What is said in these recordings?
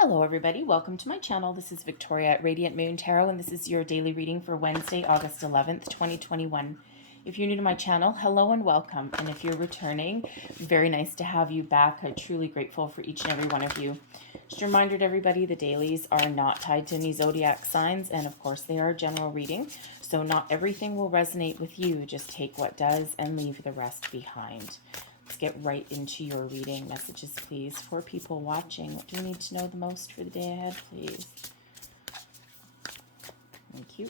Hello everybody, welcome to my channel. This is Victoria at Radiant Moon Tarot, and this is your daily reading for Wednesday, August 11th, 2021. If you're new to my channel, hello and welcome. And if you're returning, very nice to have you back. I'm truly grateful for each and every one of you. Just a reminder to everybody, the dailies are not tied to any zodiac signs, and of course they are a general reading, so not everything will resonate with you. Just take what does and leave the rest behind. Let's get right into your reading. Messages, please, for people watching. What do you need to know the most for the day ahead, please? Thank you.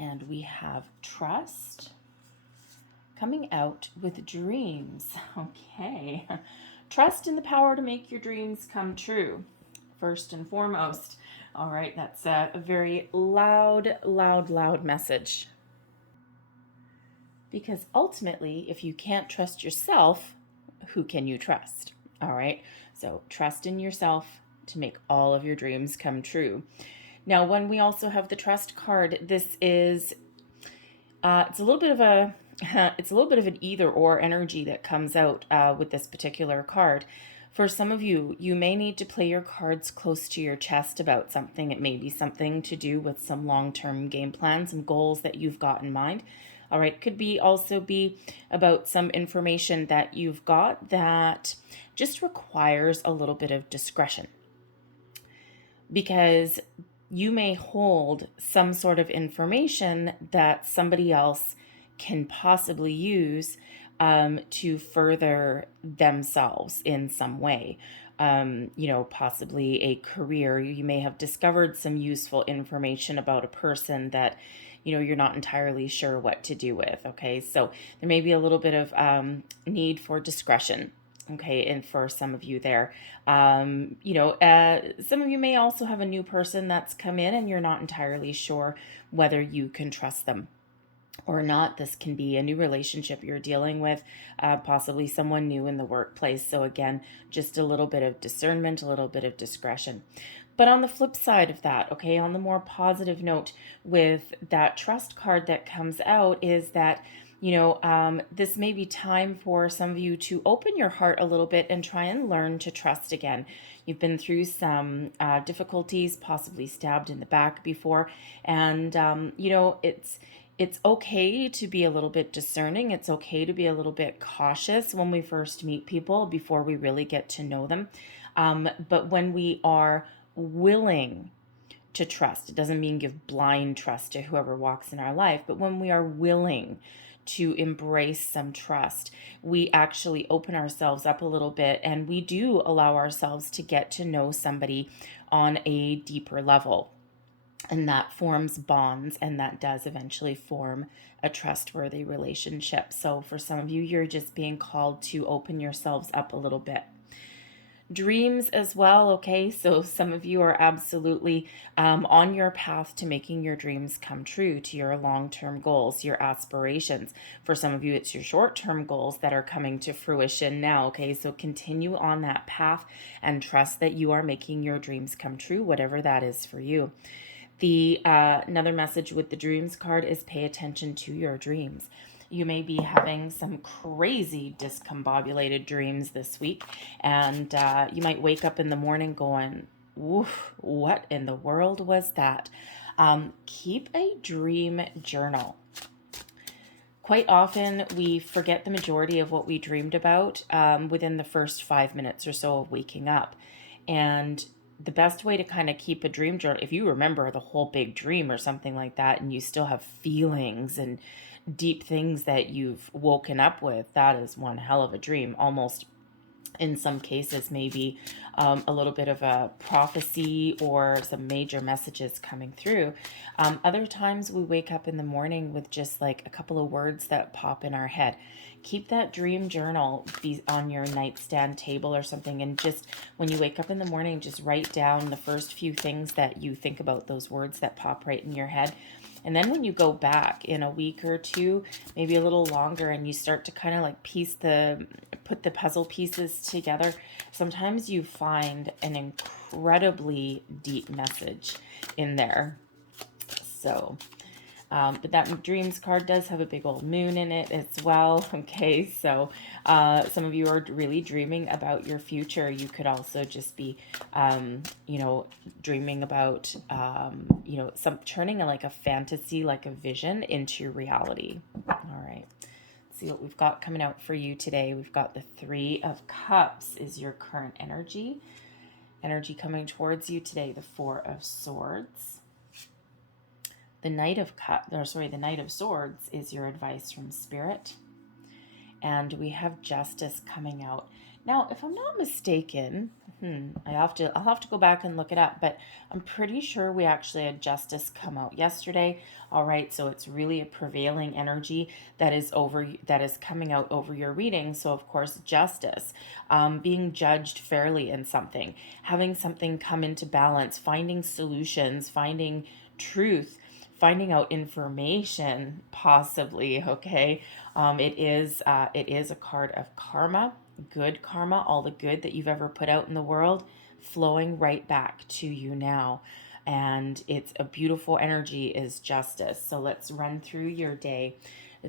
And we have trust coming out with dreams. Okay. Trust in the power to make your dreams come true, first and foremost. All right, that's a very loud message. Because ultimately, if you can't trust yourself, who can you trust? All right. So trust in yourself to make all of your dreams come true. Now, when we also have the trust card, this is it's a little bit of an either or energy that comes out with this particular card. For some of you, you may need to play your cards close to your chest about something. It may be something to do with some long-term game plans, some goals that you've got in mind. All right, could be also be about some information that you've got that just requires a little bit of discretion, because you may hold some sort of information that somebody else can possibly use to further themselves in some way. Possibly a career. You may have discovered some useful information about a person that you're not entirely sure what to do with. Okay, so there may be a little bit of need for discretion. Okay, and for some of you there, some of you may also have a new person that's come in and you're not entirely sure whether you can trust them or not. This can be a new relationship you're dealing with, possibly someone new in the workplace. So again, just a little bit of discernment, a little bit of discretion. But on the flip side of that, okay, on the more positive note with that trust card that comes out is that, this may be time for some of you to open your heart a little bit and try and learn to trust again. You've been through some difficulties, possibly stabbed in the back before, and, it's okay to be a little bit discerning. It's okay to be a little bit cautious when we first meet people before we really get to know them. But when we are willing to trust, it doesn't mean give blind trust to whoever walks in our life, but when we are willing to embrace some trust, we actually open ourselves up a little bit and we do allow ourselves to get to know somebody on a deeper level. And that forms bonds, and that does eventually form a trustworthy relationship. So for some of you, you're just being called to open yourselves up a little bit. Dreams as well, okay? So some of you are absolutely on your path to making your dreams come true, to your long-term goals, your aspirations. For some of you, it's your short-term goals that are coming to fruition now, okay? So continue on that path and trust that you are making your dreams come true, whatever that is for you. The another message with the dreams card is pay attention to your dreams. You may be having some crazy discombobulated dreams this week, and you might wake up in the morning going, "Woof, what in the world was that?" Keep a dream journal. Quite often, we forget the majority of what we dreamed about within the first 5 minutes or so of waking up. And the best way to kind of keep a dream journal, if you remember the whole big dream or something like that, and you still have feelings and deep things that you've woken up with, that is one hell of a dream. Almost in some cases, maybe a little bit of a prophecy or some major messages coming through. Other times we wake up in the morning with just like a couple of words that pop in our head. Keep that dream journal on your nightstand table or something, and just when you wake up in the morning, just write down the first few things that you think about, those words that pop right in your head. And then when you go back in a week or two, maybe a little longer, and you start to kind of like put the puzzle pieces together, sometimes you find an incredibly deep message in there. So But that dreams card does have a big old moon in it as well. Okay, so some of you are really dreaming about your future. You could also just be, dreaming about, some turning like a fantasy, like a vision into reality. All right. Let's see what we've got coming out for you today. We've got the Three of Cups is your current energy. Energy coming towards you today, the Four of Swords. The Knight of Swords is your advice from Spirit. And we have Justice coming out. Now, if I'm not mistaken, I'll have to go back and look it up, but I'm pretty sure we actually had Justice come out yesterday. All right, so it's really a prevailing energy that is coming out over your reading. So of course, Justice, being judged fairly in something, having something come into balance, finding solutions, finding truth, finding out information, possibly. Okay, it is a card of karma, good karma, all the good that you've ever put out in the world, flowing right back to you now. And it's a beautiful energy, is Justice. So let's run through your day.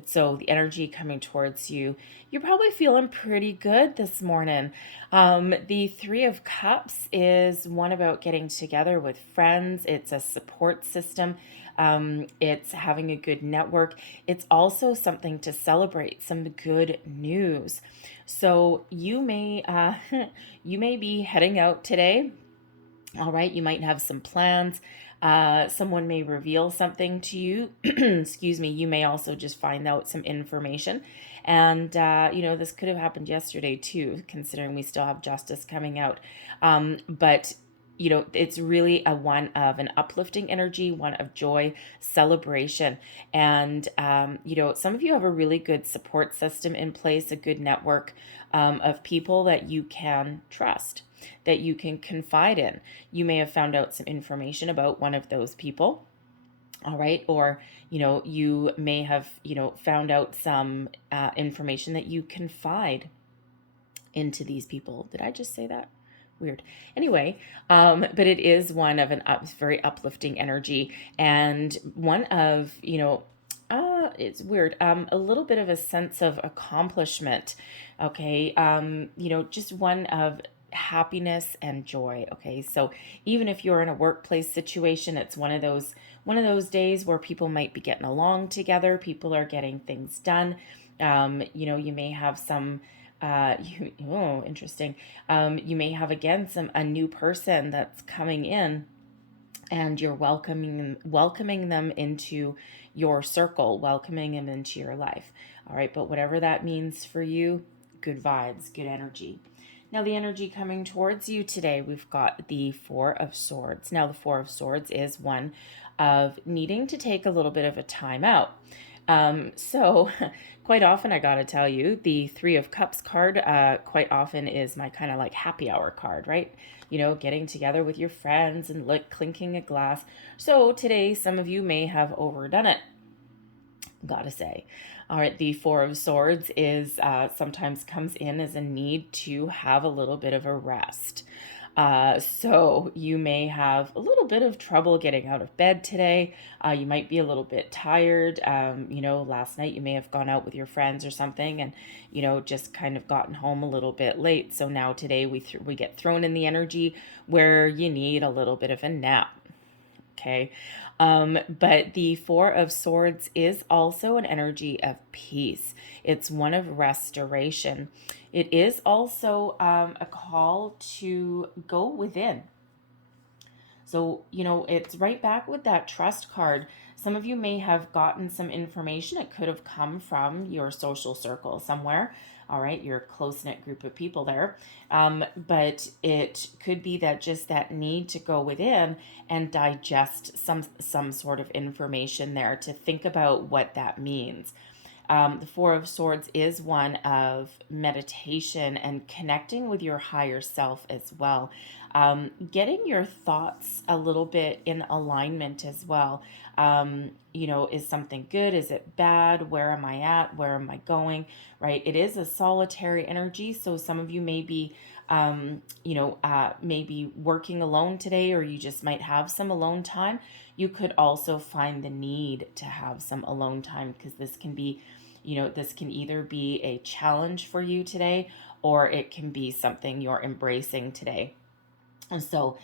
So the energy coming towards you, you're probably feeling pretty good this morning. The Three of Cups is one about getting together with friends. It's a support system. It's having a good network. It's also something to celebrate, some good news. So you may you may be heading out today. All right, you might have some plans. Someone may reveal something to you. Excuse me. You may also just find out some information. And, this could have happened yesterday too, considering we still have Justice coming out. But it's really a one of an uplifting energy, one of joy, celebration. And, some of you have a really good support system in place, a good network of people that you can trust, that you can confide in. You may have found out some information about one of those people. All right. Or, you may have, found out some information that you confide into these people. Did I just say that? Weird. Anyway, but it is one of very uplifting energy, and one of, it's weird, a little bit of a sense of accomplishment. Okay. Just one of happiness and joy. Okay. So even if you're in a workplace situation, it's one of those days where people might be getting along together. People are getting things done. You may have some interesting. You may have again a new person that's coming in, and you're welcoming them into your circle, welcoming them into your life. All right, but whatever that means for you, good vibes, good energy. Now, the energy coming towards you today, we've got the Four of Swords. Now, the Four of Swords is one of needing to take a little bit of a time out. So quite often, I gotta tell you, the Three of Cups card quite often is my kind of like happy hour card, right? Getting together with your friends and like clinking a glass. So today, some of you may have overdone it, gotta say. All right, the Four of Swords is sometimes comes in as a need to have a little bit of a rest. So you may have a little bit of trouble getting out of bed today. You might be a little bit tired. Last night you may have gone out with your friends or something, and just kind of gotten home a little bit late. So now today we get thrown in the energy where you need a little bit of a nap. Okay. But the Four of Swords is also an energy of peace. It's one of restoration. It is also a call to go within. So, it's right back with that trust card. Some of you may have gotten some information. It could have come from your social circle somewhere. All right, your close-knit group of people there. But it could be that just that need to go within and digest some sort of information there, to think about what that means. The Four of Swords is one of meditation and connecting with your higher self as well. Getting your thoughts a little bit in alignment as well. Is something good? Is it bad? Where am I at? Where am I going? Right? It is a solitary energy. So some of you may be, maybe working alone today, or you just might have some alone time. you could also find the need to have some alone time, because this can be, this can either be a challenge for you today, or it can be something you're embracing today. And so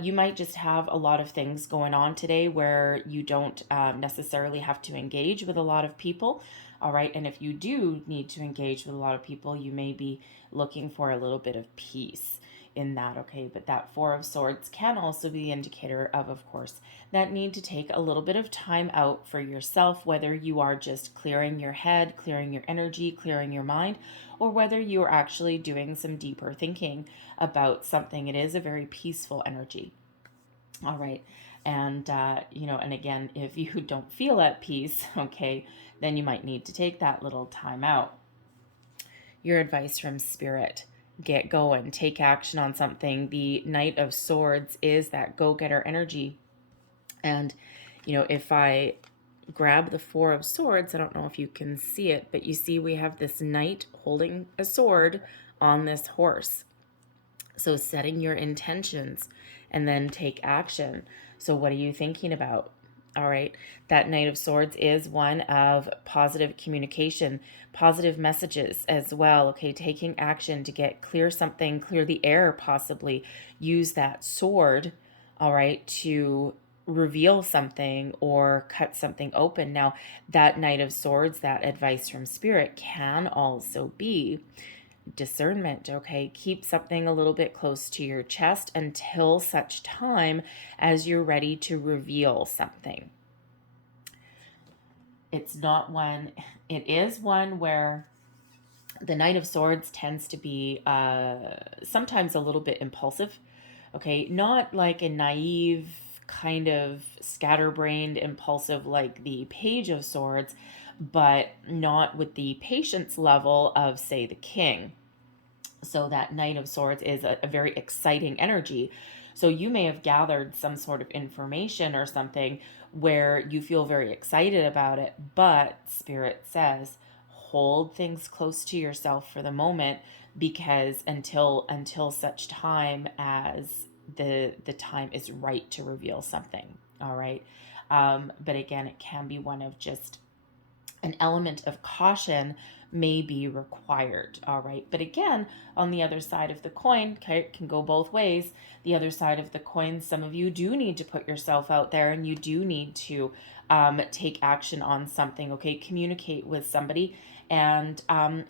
you might just have a lot of things going on today where you don't necessarily have to engage with a lot of people. All right. And if you do need to engage with a lot of people, you may be looking for a little bit of peace in that. Okay. But that Four of Swords can also be the indicator of course, that need to take a little bit of time out for yourself, whether you are just clearing your head, clearing your energy, clearing your mind, or whether you are actually doing some deeper thinking about something. It is a very peaceful energy. All right. And, and again, if you don't feel at peace, okay, then you might need to take that little time out. Your advice from Spirit: get going, take action on something. The Knight of Swords is that go-getter energy. And, if I grab the Four of Swords, I don't know if you can see it, but you see we have this knight holding a sword on this horse. So setting your intentions and then take action. So what are you thinking about? All right. That Knight of Swords is one of positive communication, positive messages as well. Okay. Taking action to get clear something, clear the air, possibly use that sword. All right. To reveal something or cut something open. Now, that Knight of Swords, that advice from Spirit, can also be discernment. Okay, keep something a little bit close to your chest until such time as you're ready to reveal something. It is one where the Knight of Swords tends to be sometimes a little bit impulsive. Okay, not like a naive kind of scatterbrained impulsive like the Page of Swords, but not with the patience level of, say, the King. So that Knight of Swords is a very exciting energy. So you may have gathered some sort of information or something where you feel very excited about it, but Spirit says hold things close to yourself for the moment, because until such time as the time is right to reveal something. All right. But again, it can be one of just an element of caution may be required. All right. But again, on the other side of the coin, it can go both ways. The other side of the coin, some of you do need to put yourself out there, and you do need to take action on something. Okay. Communicate with somebody and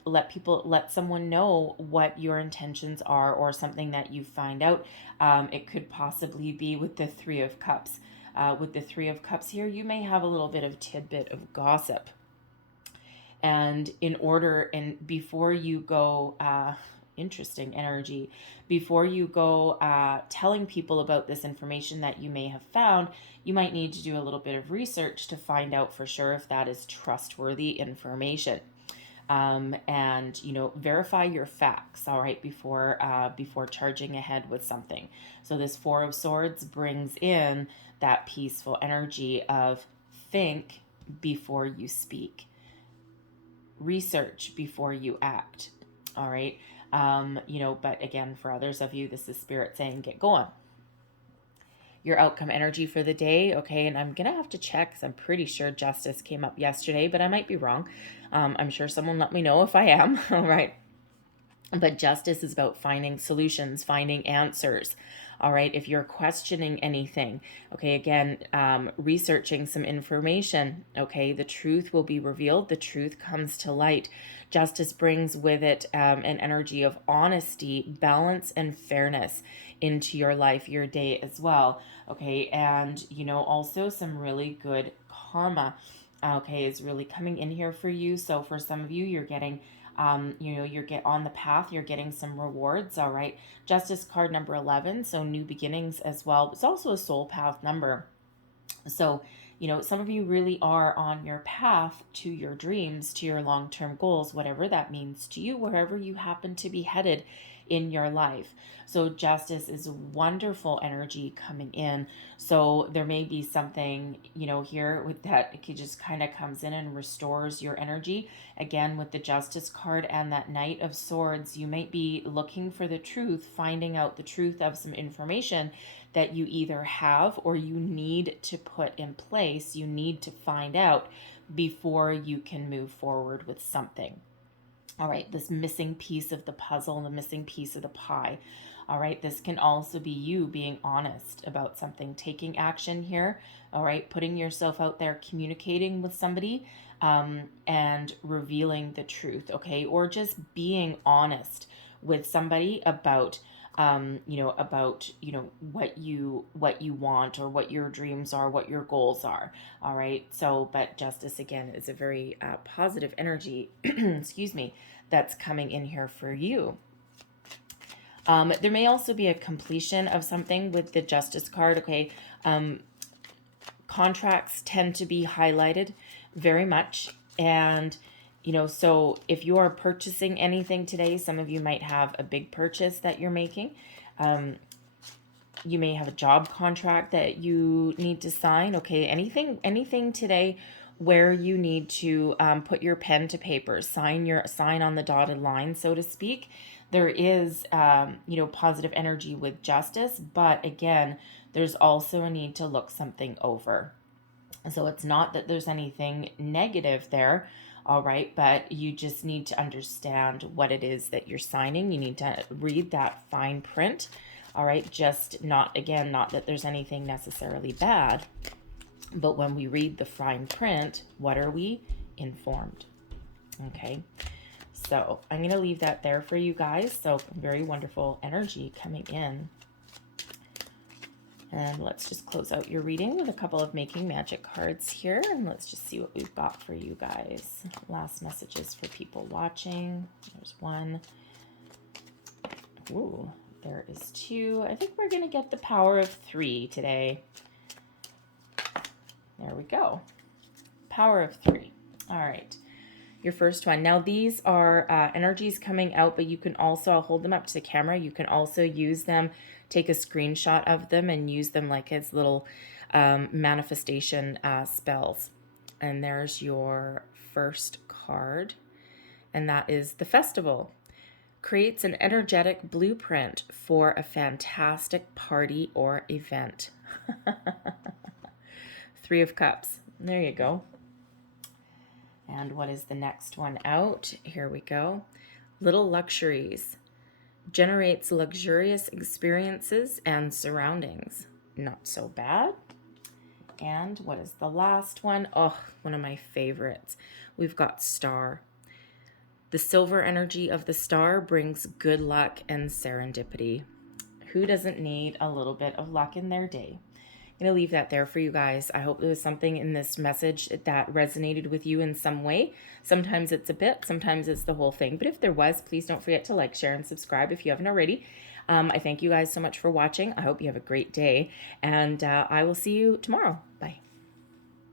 let someone know what your intentions are, or something that you find out. It could possibly be with the Three of Cups. With the Three of Cups here, you may have a little bit of tidbit of gossip. And before you go, interesting energy, before you go telling people about this information that you may have found, you might need to do a little bit of research to find out for sure if that is trustworthy information. And verify your facts, all right, before charging ahead with something. So this Four of Swords brings in that peaceful energy of think before you speak, research before you act. All right. But again, for others of you, this is Spirit saying, get going. Your outcome energy for the day. Okay. And I'm going to have to check, because I'm pretty sure Justice came up yesterday, but I might be wrong. I'm sure someone let me know if I am. All right. But Justice is about finding solutions, finding answers. All right. If you're questioning anything, okay, again, researching some information, okay, the truth will be revealed. The truth comes to light. Justice brings with it an energy of honesty, balance, and fairness into your life, your day as well. Okay. And, also some really good karma, okay, is really coming in here for you. So for some of you, you're getting you're on the path, you're getting some rewards. All right. Justice card number 11. So new beginnings as well. It's also a soul path number. So, some of you really are on your path to your dreams, to your long-term goals, whatever that means to you, wherever you happen to be headed in your life. So justice is wonderful energy coming in. So there may be something, here with that, it just kind of comes in and restores your energy. Again, with the justice card and that Knight of Swords, you might be looking for the truth, finding out the truth of some information that you either have or you need to put in place, you need to find out before you can move forward with something. All right, this missing piece of the puzzle, the missing piece of the pie. All right, this can also be you being honest about something, taking action here. All right, putting yourself out there, communicating with somebody, and revealing the truth. Okay, or just being honest with somebody about what you want, or what your dreams are, what your goals are. All right, so but justice again is a very positive energy excuse me, that's coming in here for you. There may also be a completion of something with the justice card. Okay, contracts tend to be highlighted very much, and so if you are purchasing anything today, some of you might have a big purchase that you're making. You may have a job contract that you need to sign. Okay, anything today where you need to put your pen to paper, sign on the dotted line, so to speak. There is positive energy with justice, but again, there's also a need to look something over. So it's not that there's anything negative there, all right, but you just need to understand what it is that you're signing. You need to read that fine print, all right, just not that there's anything necessarily bad, but when we read the fine print, what are we? Informed. Okay, so I'm going to leave that there for you guys. So very wonderful energy coming in. And let's just close out your reading with a couple of Making Magic cards here. And let's just see what we've got for you guys. Last messages for people watching. There's one. Ooh, there is two. I think we're going to get the power of 3 today. There we go. Power of 3. All right. Your first one. Now these are energies coming out, but you can also, I'll hold them up to the camera. You can also use them, take a screenshot of them and use them like as little manifestation spells. And there's your first card. And that is the Festival. Creates an energetic blueprint for a fantastic party or event. 3 of Cups. There you go. And what is the next one out? Here we go. Little Luxuries. Generates luxurious experiences and surroundings. Not so bad. And what is the last one? Oh, one of my favorites. We've got Star. The silver energy of the star brings good luck and serendipity. Who doesn't need a little bit of luck in their day? I'm going to leave that there for you guys. I hope there was something in this message that resonated with you in some way. Sometimes it's a bit, sometimes it's the whole thing. But if there was, please don't forget to like, share, and subscribe if you haven't already. I thank you guys so much for watching. I hope you have a great day. And I will see you tomorrow. Bye.